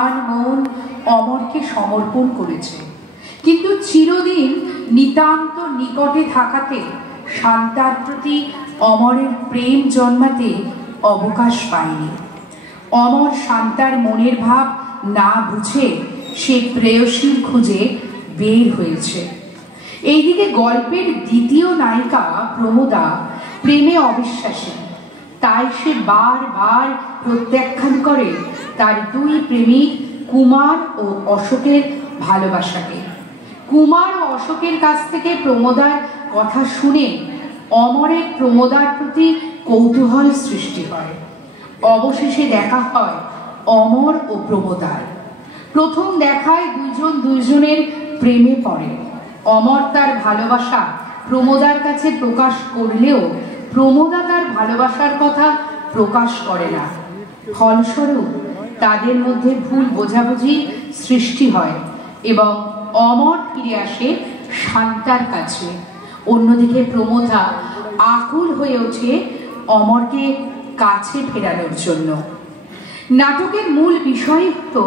প্রাণ মন অমরকে সমর্পণ করেছে, কিন্তু চিরদিন নিতান্ত নিকটে থাকাতে শান্তার প্রতি অমরের প্রেম জন্মাতে অবকাশ পায়নি। অমর শান্তার মনের ভাব না বুঝে সে প্রেয়সীর খুঁজে বের হয়েছে। এইদিকে গল্পের দ্বিতীয় নায়িকা প্রমোদা প্রেমে অবিশ্বাসী, তাই সে বারবার প্রত্যাখ্যান করে তার দুই প্রেমিক কুমার ও অশোকের ভালোবাসাকে। কুমার ও অশোকের কাছ থেকে প্রমোদার কথা শুনে অমরের প্রমোদার প্রতি কৌতূহল সৃষ্টি হয়। অবশেষে দেখা হয় অমর ও প্রমোদার। প্রথম দেখায় দুজন দুজনের প্রেমে পড়ে। অমর তার ভালোবাসা প্রমোদার কাছে প্রকাশ করলেও প্রমোদা তার ভালোবাসার কথা প্রকাশ করে না। ফলস্বরূপ তাদের মধ্যে ভুল বোঝাবুঝি সৃষ্টি হয় এবং অমর ফিরে আসে শান্তার কাছে। অন্যদিকে প্রমোদা আকুল হয়ে ওঠে অমরকে কাছে ফেরানোর জন্য। নাটকের মূল বিষয় তো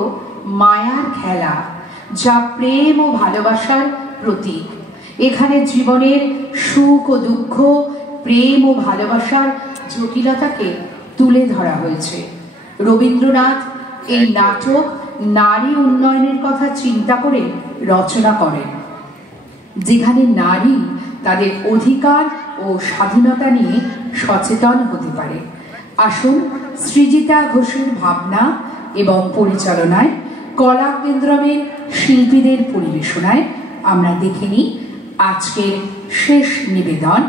মায়ার খেলা, যা প্রেম ও ভালোবাসার প্রতীক। এখানে জীবনের সুখ ও দুঃখ, প্রেম ও ভালোবাসার জটিলতাকে তুলে ধরা হয়েছে। রবীন্দ্রনাথ এই নাটক নারী উন্নয়নের কথা চিন্তা করে রচনা করেন, যেখানে নারী তাদের অধিকার ও স্বাধীনতা নিয়ে সচেতন হতে পারে। আসুন সৃজিতা ঘোষের ভাবনা এবং পরিচালনায় কলা কেন্দ্রমের শিল্পীদের পরিবেশনায় আমরা দেখে নিই আজকের শেষ নিবেদন,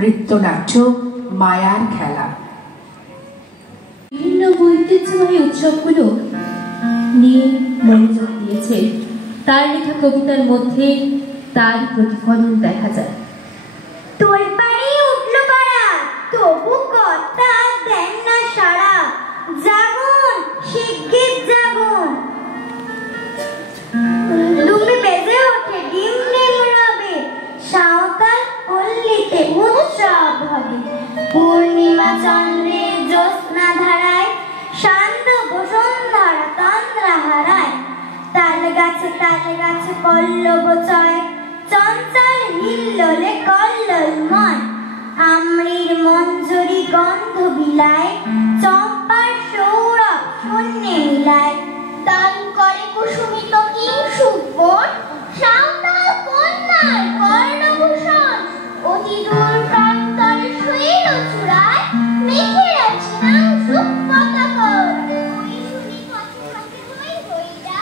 নৃত্যনাট্য মায়ার খেলা। বিভিন্ন ঐতিহ্যবাহী উৎসবগুলো নিয়ে মনোযোগ দিয়েছে। তার লেখা কবিতার মধ্যে তার প্রতিফলন দেখা যায়। তোর বাড়ি উঠলো পাড়া, তবু কথা দেন না সারা, জাগুন শিগগির জাগুন। তুমি বেজে ওঠে ডিম ডিম রবে, সাঁওতাল পল্লীতে উৎসব হবে। পূর্ণিমা চন্দ্রে জ্যোৎস্না ধারায়, শান্ত বসুন্ধরা তন্দ্রা হারায়। তাল গাছে পল্লব চয়, চঞ্চল হিল্লোলে কল্লোলময়। আমৃর মঞ্জরি গন্ধ বিলায়, চম্পার সৌরভ শূন্যে মিলায়। দান করে কুসুমিত কিংশুকবন, সাঁওতাল কন্যার কর্ণভূষণ। অতি দূর প্রান্তরে শৈল চূড়ায়, মেঘের আছে নাম সুখ পতাকর। ওই শুনি পথে পথে হই হইরা,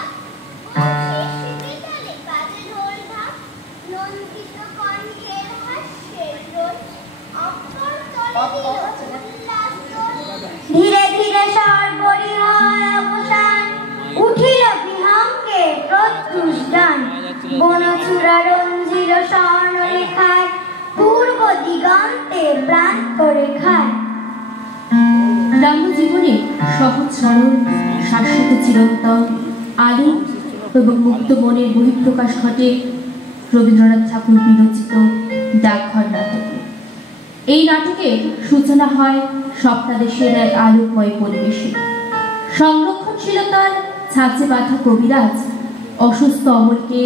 বংশীর শিবিতালে বাজে ঢোল ঢাক। নন্দিত কণ্ঠের হাস্যের রোল, অক্ষর তলে দিল উল্লাস দোল। ধীরে ধীরে সর্বরি হয় অবসান, উঠিল বিহঙ্গে প্রত্যুষ গান। বনচূড়া রঞ্জিল স্বর্ণ রেখায়, পূর্ব দিগন্তে প্রাণ করে খায়। গ্রাম্য জীবনে সহজ সরল শাশ্বত চিরন্তন আলো এবং মুক্ত মনের বহিঃপ্রকাশ ঘটে রবীন্দ্রনাথ ঠাকুর বিরচিত ডাকঘর নাটকে। এই নাটকের সূচনা হয় স্বপ্নাদেশের এক আলোকময় পরিবেশে। সংরক্ষণশীলতার ছাঁচে বাঁধা কবিরাজ অসুস্থ অমরকে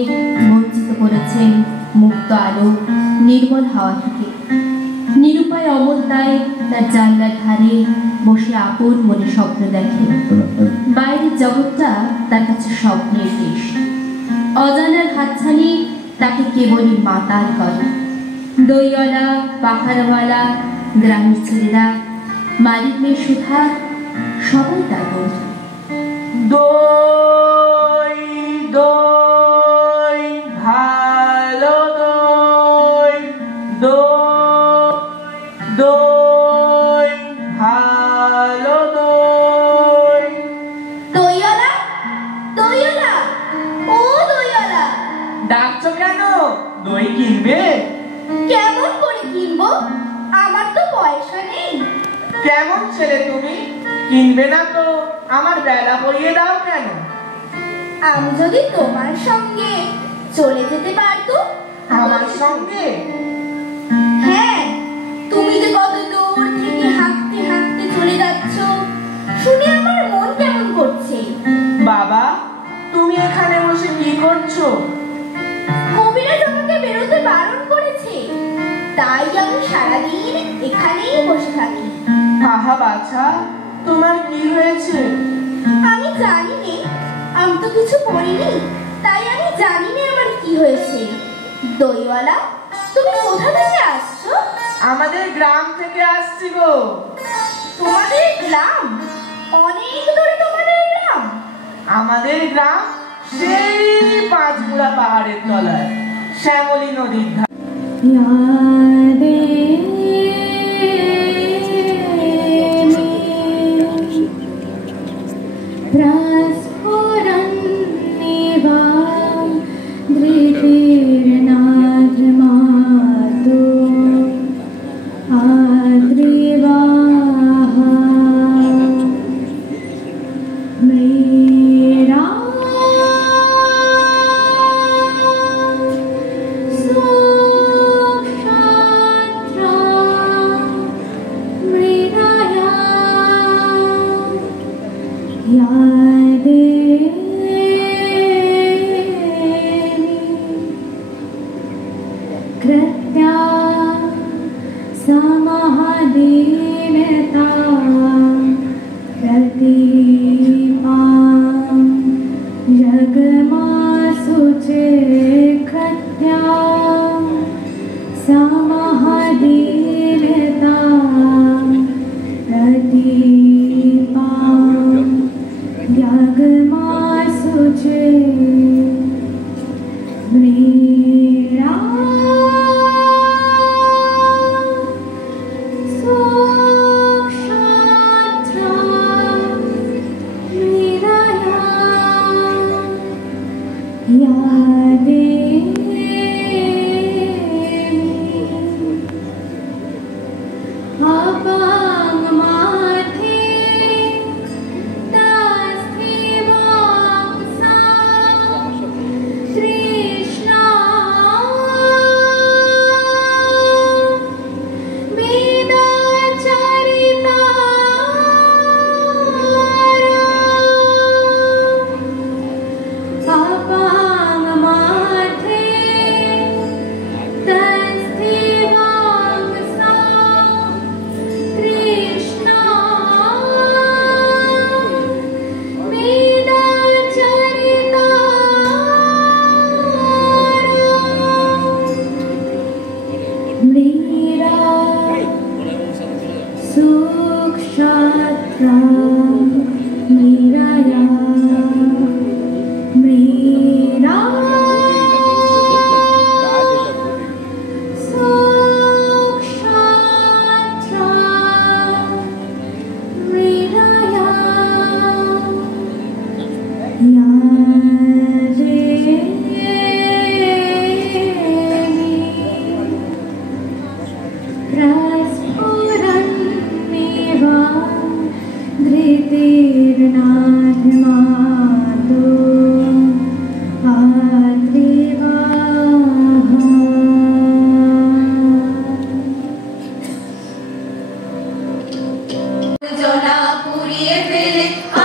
বঞ্চিত করেছেন মুক্ত আলো নির্মল হাওয়া থেকে। নিরুপায় অমল তাই তার জানলার ধারে বসে আপন মনে স্বপ্ন দেখে। বাইরের জগৎটা তার কাছে স্বপ্নের দেশ। অজানার হাতছানি তাকে কেবলই মাতাল করে। দইওয়ালা, পাহাড়ওয়ালা, গ্রামের ছেলেরা, মালিক মেয়ে সুধা, সবাই তার বন্ধু। দই দই ভালো দই, দই দই ভালো দই। দইওয়ালা, দইওয়ালা, ও দইওয়ালা, ডাকছো কেন? দই কিনবে? কেমন করে কিনবো? আমার তো পয়সা নেই। কেমন ছেলে তুমি, কিনবে না তো আমার বেলা পরিয়ে দাও কেন? আমি যদি তোমার সঙ্গে চলে যেতে পারতুম। আমার সঙ্গে? হ্যাঁ, তুমি যে কত দূর থেকে হাঁটতে হাঁটতে চলে যাচ্ছ, শুনে আমার মন কেমন করছে। বাবা যেতে বারণ করেছে, তাই আমি সারাদিন এখানেই বসে থাকি। আহা বাছা, তোমার কি হয়েছে? আমি জানি নে, আমি তো কিছু করিনি, তাই আমি জানি না আমার কি হয়েছে। দইওয়ালা, তুমি কোথা থেকে আসছো? আমাদের গ্রাম থেকে আসছি গো। তোমাদের গ্রাম? অনেক দূরে তোমাদের গ্রাম? আমাদের গ্রাম সেই পাঁচমুড়া পাহাড়ের তলায়, শ্যামলী নদীর ধারে।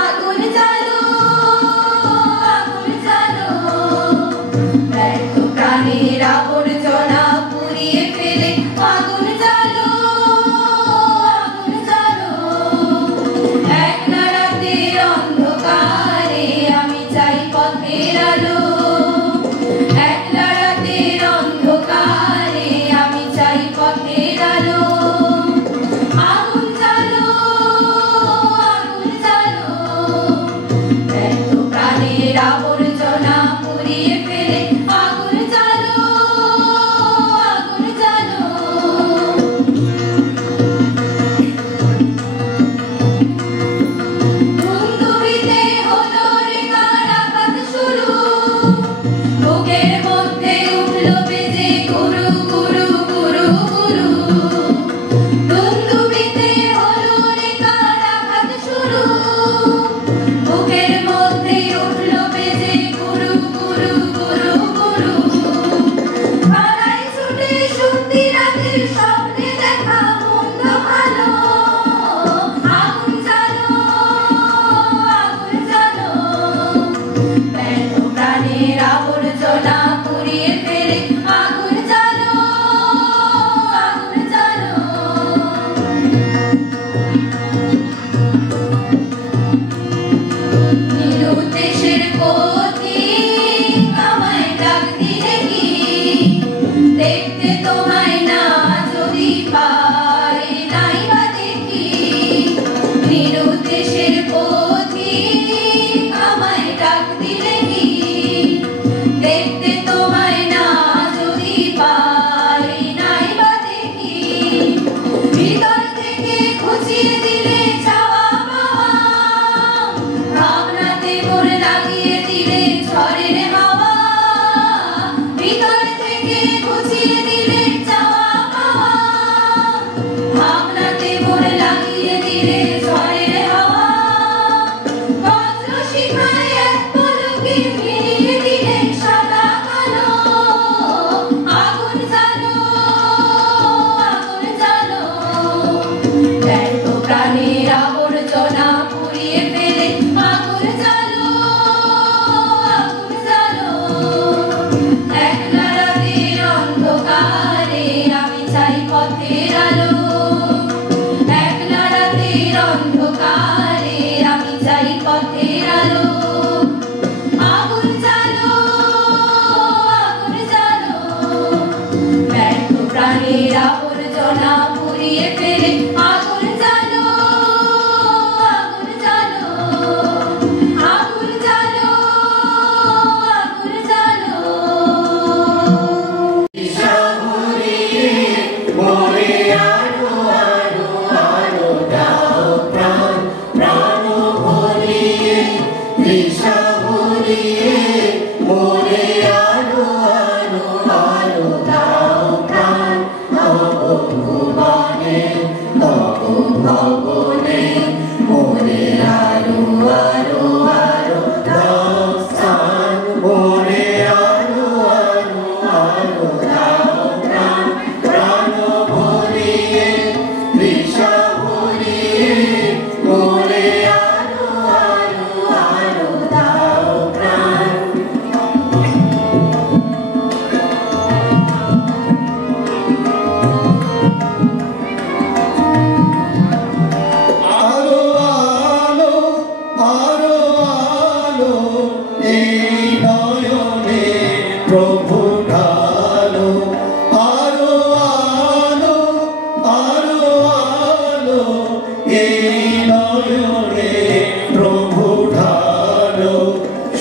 আগুন জ্বালো নিরুদ্দেশের পথিক আমায় ডাক দিলে কি, দেখতে তোমায় না যদি পাই নাই বা দেখি। নিরুদ্দেশের পথিক আমায় ডাক দিলে কি, দেখতে তোমায় না যদি পাই নাই বা দেখি। ভিতর থেকে খুঁচিয়ে দিলে চাওয়া পাওয়া, ভাবনাতে মোর লাগিয়ে দিলে ঝড়ের হাওয়া। ভিতর থেকে খুঁচিয়ে দিলে চাওয়া পাওয়া, ভাবনাতে মোর লাগিয়ে দিলে ঝড়ের হাওয়া। বজ্র শিখায় এক পলকে মিলিয়ে দিলে সাদা কালো। আগুন জ্বালো, আগুন জ্বালো, ব্যর্থ প্রাণের আবর্জনা পুড়িয়ে ফেলে। আগুন জ্বালো, আগুন জ্বালো, একলা রাতের অন্ধকারে আমি চাই পথের আলো। একলা রাতের অন্ধকারে আমি চাই পথের আলো। আগুন জ্বালো, আগুন জ্বালো, ব্যর্থ প্রাণের আবর্জনা পুড়িয়ে ফেলে। আগুন জ্বালো, আগুন জ্বালো, আগুন জ্বালো, আগুন জ্বালো।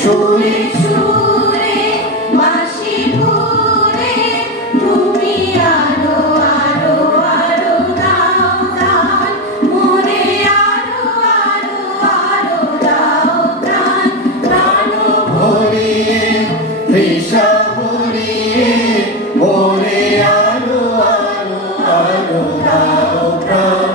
সুরে সুরে বাঁশি ঘুরে, তুমি আরো আরো আরো দাও দান মোরে। আরো আরো আরো দাও প্রাণ, প্রাণ ভরিয়ে তৃষা ভরিয়ে মোরে। আরো আরো আরো দাও প্রাণ।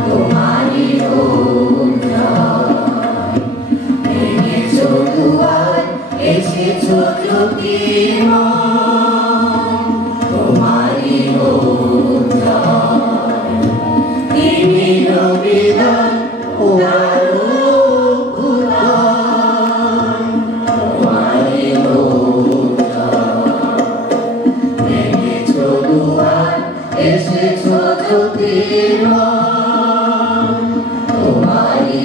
তোমারি ভেঙেছো দুয়ার এসেছো জ্যোতির্ময় তোমারি তিমির বিধান উদারো ভুলান তোমারি ভেঙেছো দুয়ার এসেছো জ্যোতির্ময় তোমারি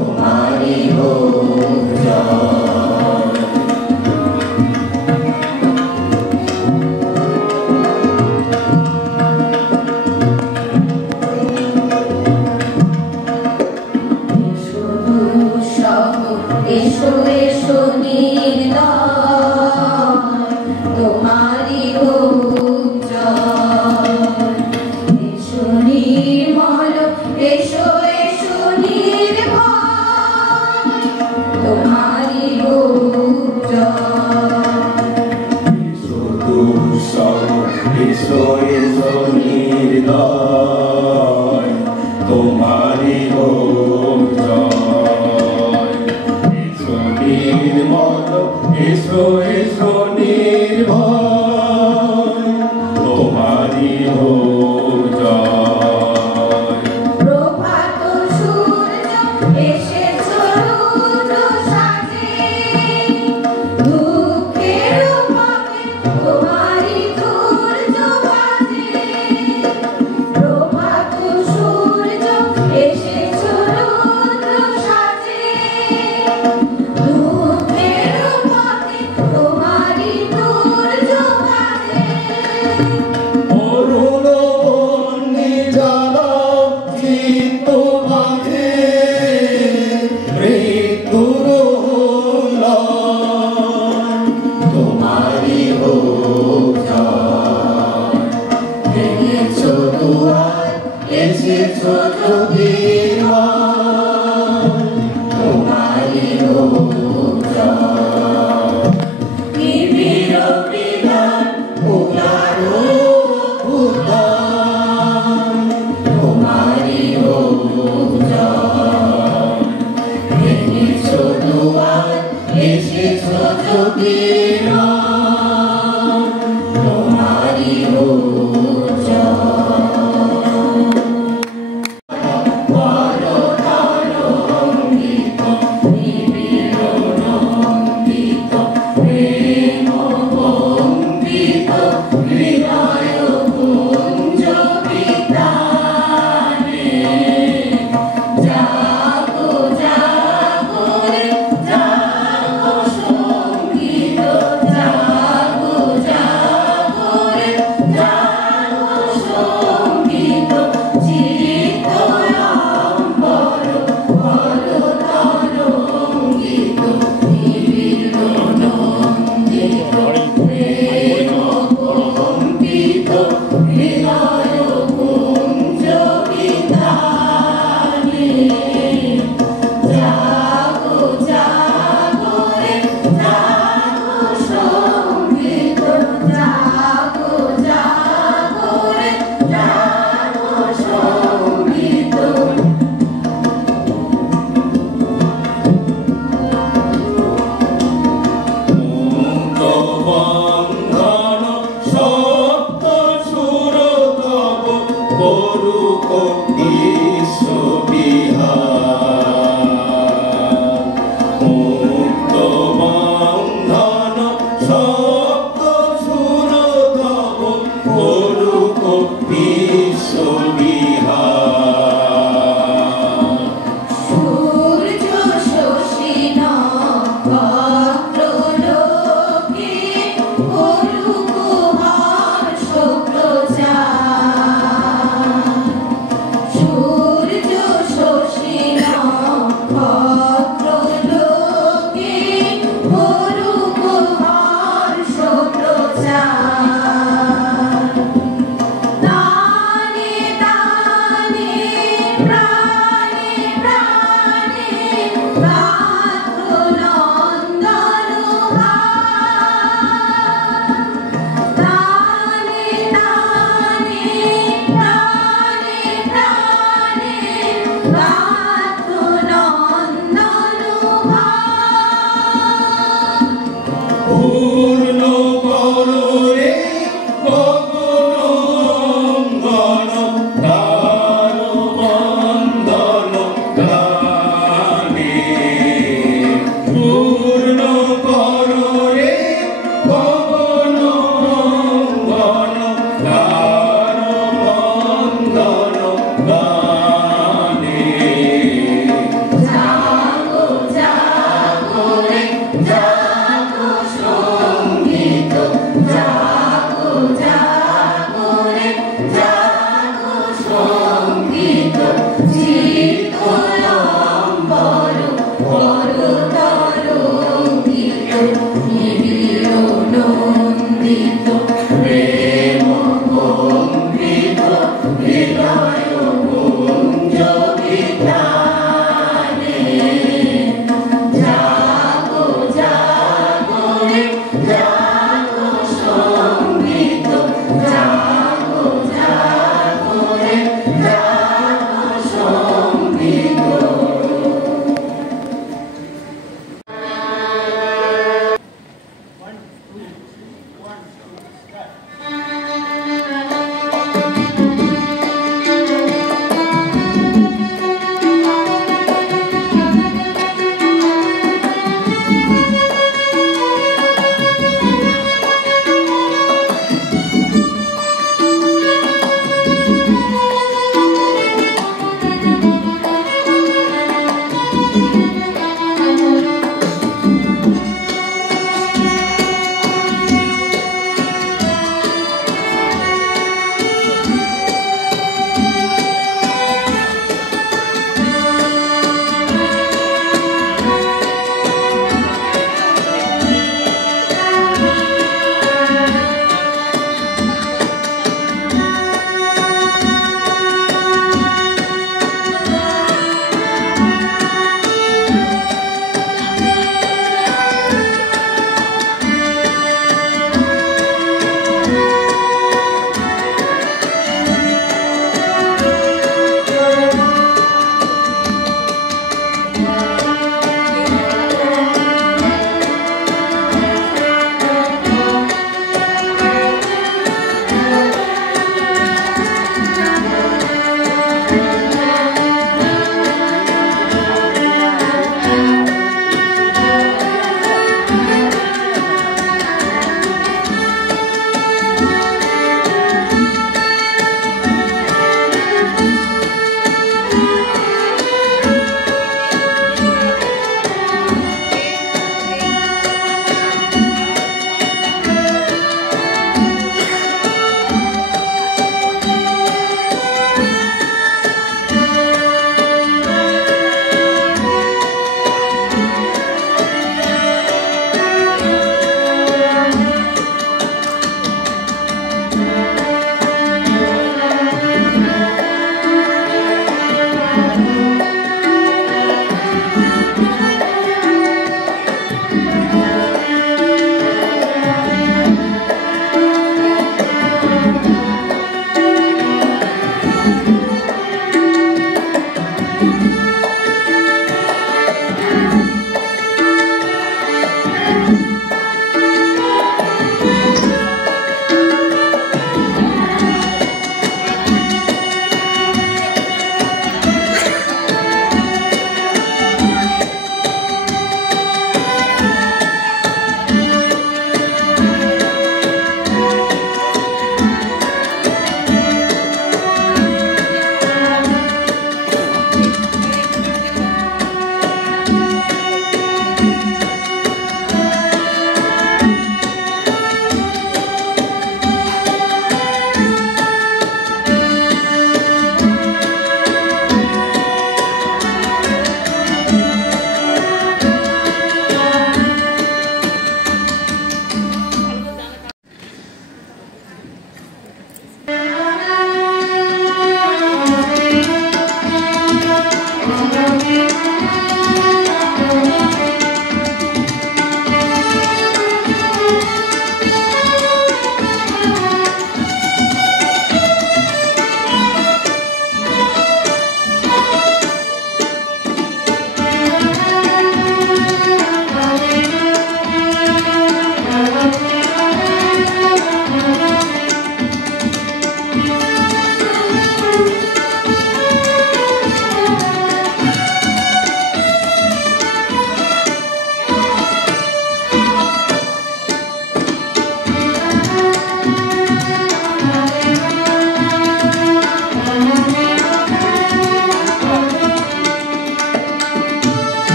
Oh পূর্ণ করো রে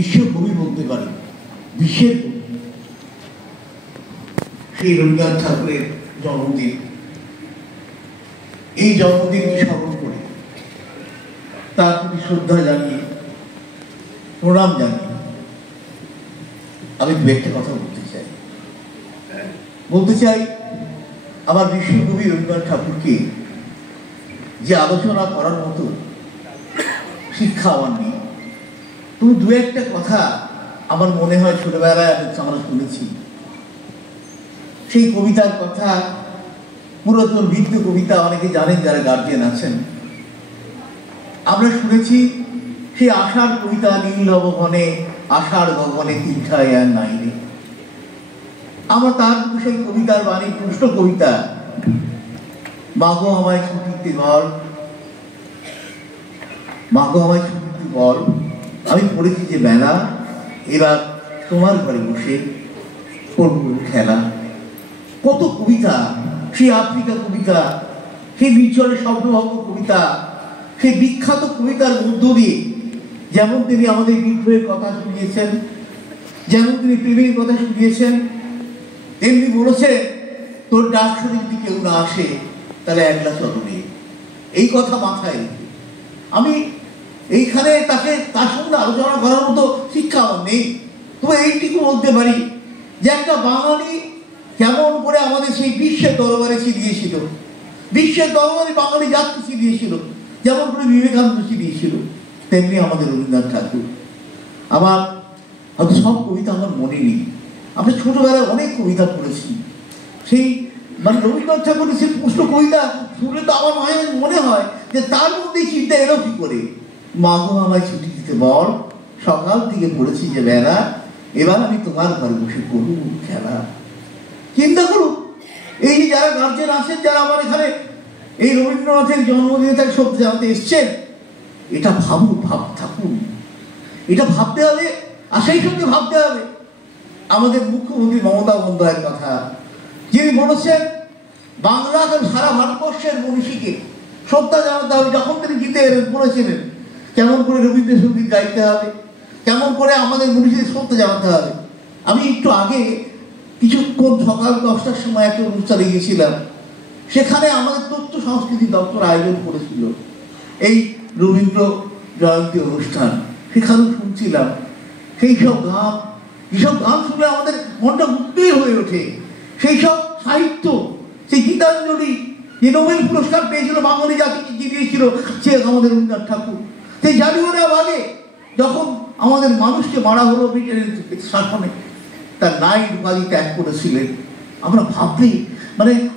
বিশ্বকবি বলতে পারি, বিশ্বের সেই রবীন্দ্রনাথ ঠাকুরের জন্মদিন। এই জন্মদিনকে স্মরণ করে তার প্রতি শ্রদ্ধা জানিয়ে, প্রণাম জানিয়ে আমি দু একটা কথা বলতে চাই। আমার বিশ্বকবি রবীন্দ্রনাথ ঠাকুরকে যে আলোচনা করার মতো শিক্ষা আমার নেই, তবু দু একটা কথা আমার মনে হয় ছোটবেলায় আমরা শুনেছি। সেই কবিতার কথা, পুরাতন বৃদ্ধ কবিতা, অনেকে জানেন যারা গার্জিয়ান আছেন। আমরা শুনেছি সেই আষাঢ় কবিতা, নীল অবগণে আষাঢ় গগনে তীর্থায় আর নাই রে। আমরা তার সেই কবিতার বাণী, প্রশ্ন কবিতা, মাগো আমায় ছুটিতে বল, মাগো আমায় ছুটিতে বল, আমি পড়েছি যে বেলা, এবার তোমার ঘরে বসে করব খেলা। কত কবিতা, সেই আফ্রিকা কবিতা, সেই নির্জনের শব্দভঙ্গ কবিতা, সেই বিখ্যাত কবিতার মধ্য দিয়ে যেমন তিনি আমাদের বিদ্রোহের কথা শুনিয়েছেন, যেমন তিনি প্রেমের কথা শুনিয়েছেন, তেমনি বলেছেন তোর ডাক শুনে যদি কেউ না আসে তাহলে একলা চলবে। এই কথা মাথায় আমি এইখানে তার সঙ্গে আলোচনা করার মতো শিক্ষা আমার নেই, তবে এইটুকু বলতে পারি যে একটা বাঙালি কেমন করে আমাদের সেই বিশ্বের দরবারে চিনিয়েছিল, বিশ্বের দরবারে বাঙালি জাতি চিনিয়েছিল, যেমন করে বিবেকানন্দ চিনিয়েছিল, তেমনি আমাদের রবীন্দ্রনাথ ঠাকুর। আমার হয়তো সব কবিতা আমার মনে নেই, আমরা ছোটবেলায় অনেক কবিতা পড়েছি। সেই রবীন্দ্রনাথ ঠাকুরের সেই প্রশ্ন কবিতা শুনলে তো আমার মায়ের মনে হয় যে তার মধ্যে চিন্তা এলো কি করে, মাগো আমায় ছুটি দিতে বল, সকাল থেকে পড়েছি যে বেলা, এবার আমি তোমার ঘরে বসে করবো খেলা। চিন্তা করুন, এই যে যারা গার্জেন আছেন, যারা আমার এখানে এই রবীন্দ্রনাথের জন্মদিনে তার সব জানতে এসছেন, এটা থাকুন, এটা ভাবতে হবে। আর সেই সঙ্গে ভাবতে হবে আমাদের মুখ্যমন্ত্রী মমতা বন্দ্যোপাধ্যায়ের কথা, যিনি বলেছেন বাংলা সারা ভারতবর্ষের মনীষীকে শ্রদ্ধা জানাতে হবে। যখন তিনি জিতে বলেছিলেন কেমন করে রবীন্দ্রসঙ্গীত গাইতে হবে, কেমন করে আমাদের মনীষীদের শ্রদ্ধা জানাতে হবে। আমি একটু আগে কিছুক্ষণ সকাল 10টার সময় একটা অনুষ্ঠানে গিয়েছিলাম, সেখানে আমাদের তথ্য সংস্কৃতি দপ্তর আয়োজন করেছিল এই রবীন্দ্র জয়ন্তী অনুষ্ঠান। সেখানেও শুনছিলাম সেই সব গান, যেসব গান শুনলে আমাদের মনটা মুগ্ধই হয়ে ওঠে। সেই সব সাহিত্য, সেই গীতাঞ্জলি, যে নোবেল পুরস্কার পেয়েছিল, বাঙালি জাতিকে জিতিয়েছিল সে আমাদের রবীন্দ্রনাথ ঠাকুর। সেই জালিয়ানওয়ালাবাগে যখন আমাদের মানুষকে মারা হলো ব্রিটেনের শাসনে, তার নাইট উপাধি ত্যাগ করেছিলেন। আমরা ভাবলেই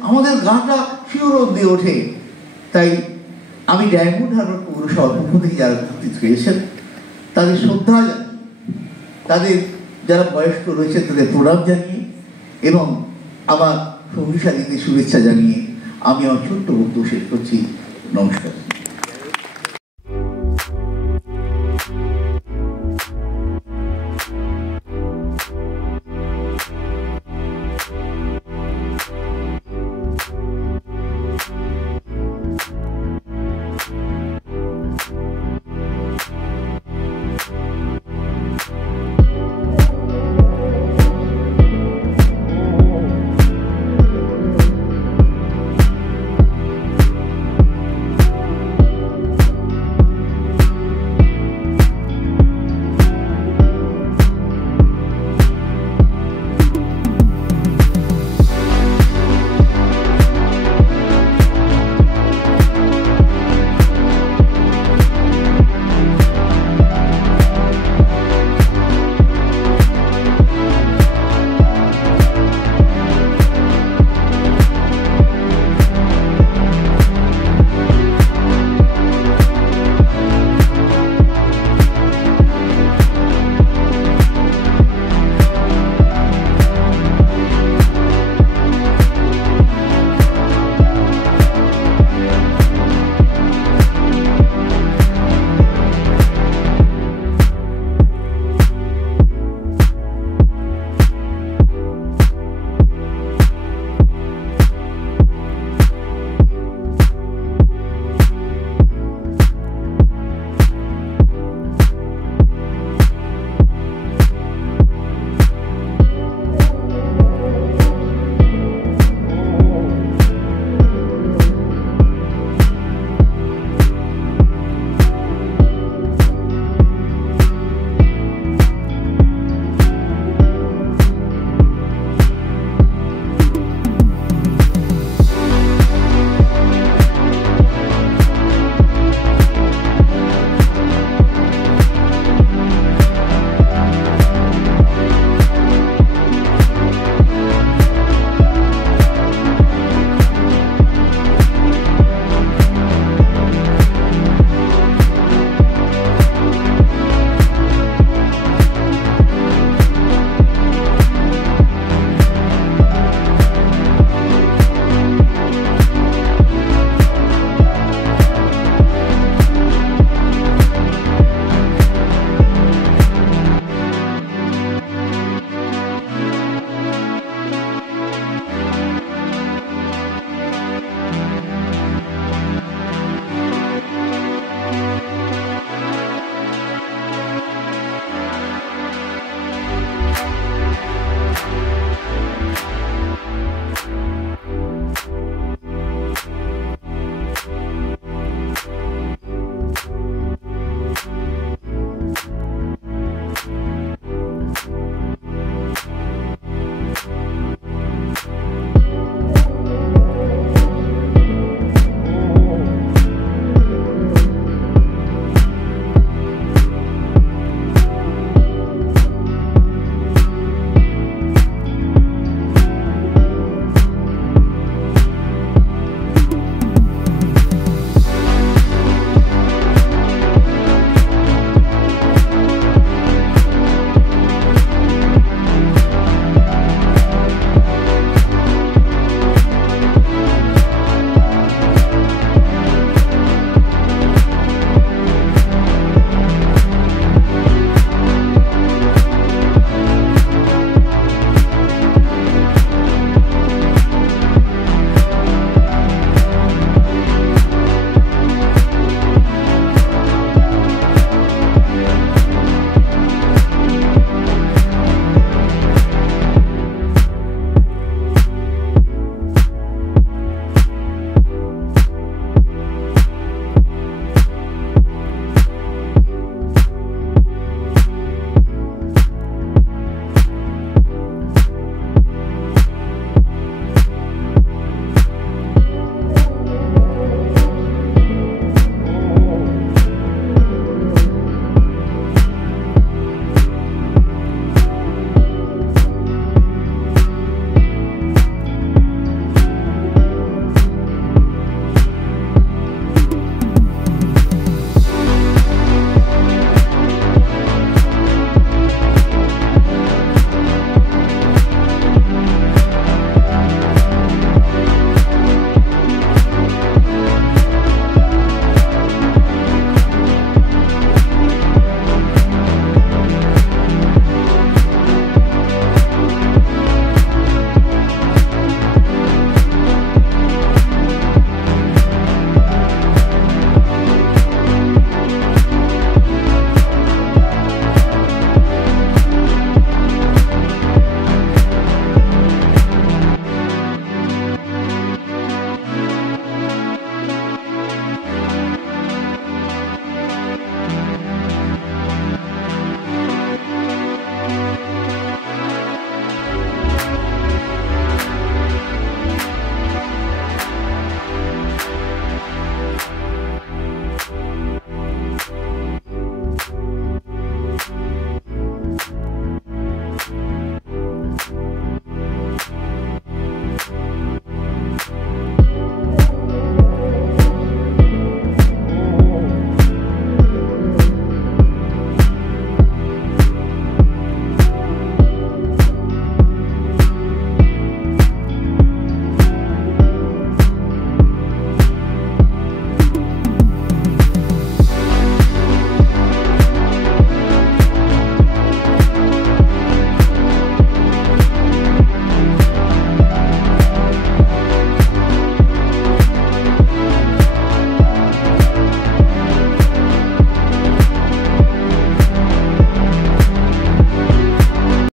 আমাদের গাটা শিহরণ দিয়ে ওঠে। তাই আমি ডায়মন্ড হারবার পৌরসভার পক্ষ থেকে যারা উপস্থিত হয়েছেন তাদের শ্রদ্ধা জানিয়ে, তাদের যারা বয়স্ক রয়েছে তাদের প্রণাম জানিয়ে এবং আমার সঙ্গী সাথীদের শুভেচ্ছা জানিয়ে আমি আমার ছোট্ট বক্তব্য শেষ করছি। নমস্কার।